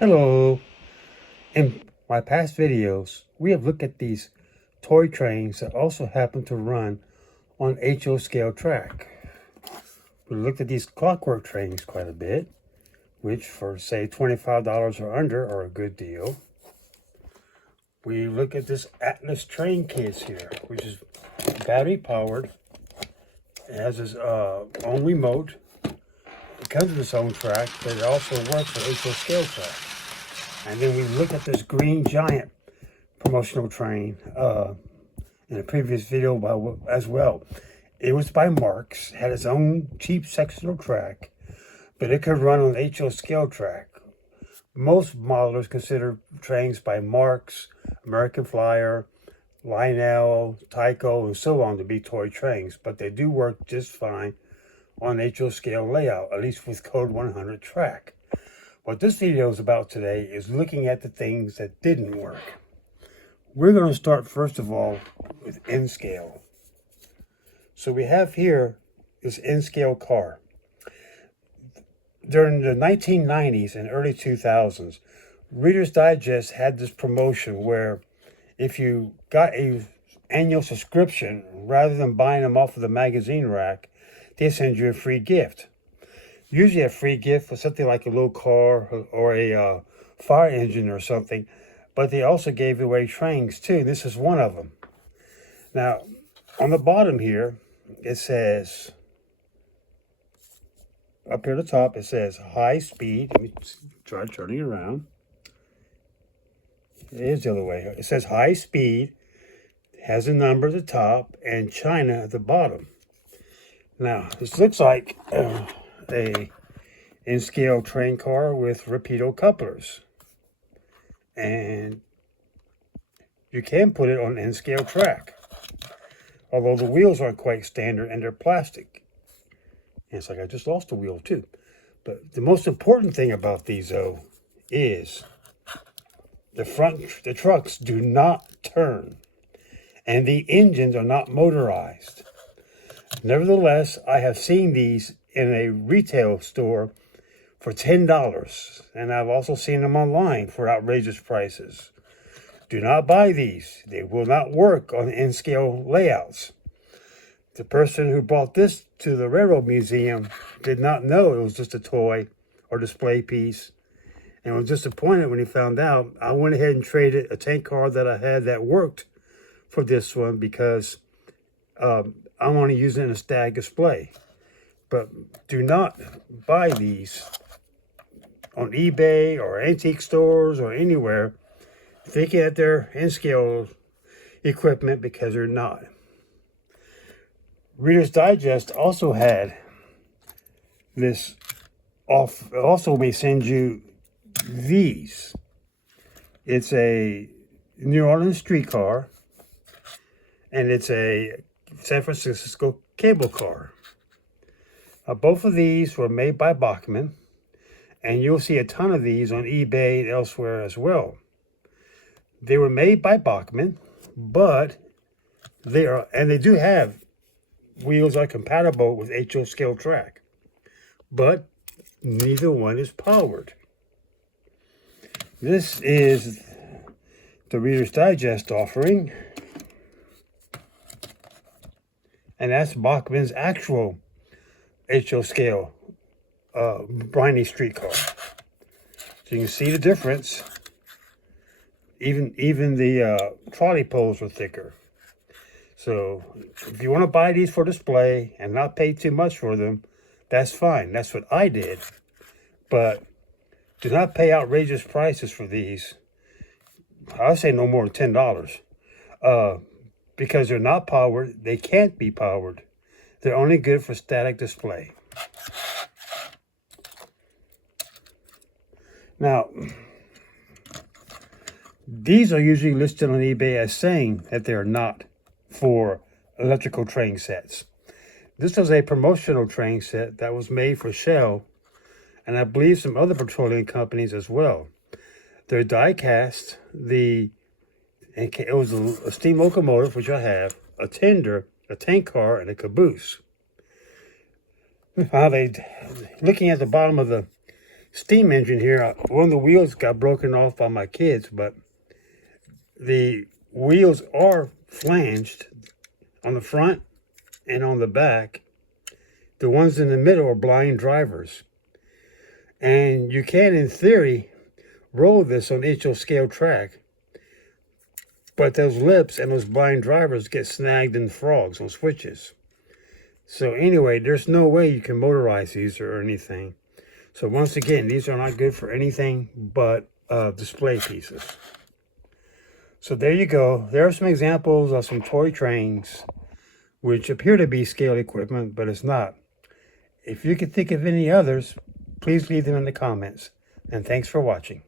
Hello. In my past videos, we have looked at these toy trains that also happen to run on HO scale track. We looked at these clockwork trains quite a bit, which for say $25 or under are a good deal. We look at this Atlas train case here, which is battery powered. It has its own remote. It comes with its own track, but it also works on HO scale track. And then we look at this green giant promotional train in a previous video as well. It was by Marx, had its own cheap sectional track, but it could run on HO scale track. Most modelers consider trains by Marx, American Flyer, Lionel, Tyco, and so on to be toy trains, but they do work just fine on HO scale layout, at least with code 100 track. What this video is about today is looking at the things that didn't work. We're going to start first of all with N-scale. So we have here this N-scale car. During the 1990s and early 2000s, Reader's Digest had this promotion where if you got a annual subscription, rather than buying them off of the magazine rack, they send you a free gift. Usually a free gift was something like a little car or a fire engine or something, but they also gave away trains too. This is one of them. Now, on the bottom here, it says, up here at the top, it says high speed. Let me try turning it around. It is the other way. It says high speed, has a number at the top, and China at the bottom. Now, this looks like a N-scale train car with Rapido couplers. And you can put it on N-scale track, although the wheels aren't quite standard and they're plastic. And it's like I just lost a wheel too. But the most important thing about these though is the trucks do not turn and the engines are not motorized. Nevertheless, I have seen these in a retail store for $10, and I've also seen them online for outrageous prices. Do not buy these. They will not work on N-scale layouts. The person who brought this to the Railroad Museum did not know it was just a toy or display piece and was disappointed when he found out. I went ahead and traded a tank car that I had that worked for this one because I want to use it in a static display. But do not buy these on eBay or antique stores or anywhere thinking that they're N-scale equipment, because they're not. Reader's Digest also had this also may send you these. It's a New Orleans streetcar and it's a San Francisco cable car. Both of these were made by Bachmann, and you'll see a ton of these on eBay and elsewhere as well. They were made by Bachmann, but they do have wheels are compatible with HO scale track, but neither one is powered. This is the Reader's Digest offering, and that's Bachmann's actual HO scale briny streetcar. So you can see the difference. Even the trolley poles are thicker. So if you want to buy these for display and not pay too much for them, that's fine. That's what I did. But do not pay outrageous prices for these. I say no more than $10. Because they're not powered. They can't be powered. They're only good for static display. Now, these are usually listed on eBay as saying that they're not for electrical train sets. This was a promotional train set that was made for Shell, and I believe some other petroleum companies as well. They're die cast. It was a steam locomotive, which I have, a tender, a tank car, and a caboose. Looking at the bottom of the steam engine here. One of the wheels got broken off by my kids, but the wheels are flanged on the front and on the back. The ones in the middle are blind drivers. And you can, in theory, roll this on HO scale track, but those lips and those blind drivers get snagged in frogs on switches. So anyway, there's no way you can motorize these or anything. So once again, these are not good for anything but display pieces. So there you go. There are some examples of some toy trains which appear to be scale equipment, but it's not. If you can think of any others, please leave them in the comments. And thanks for watching.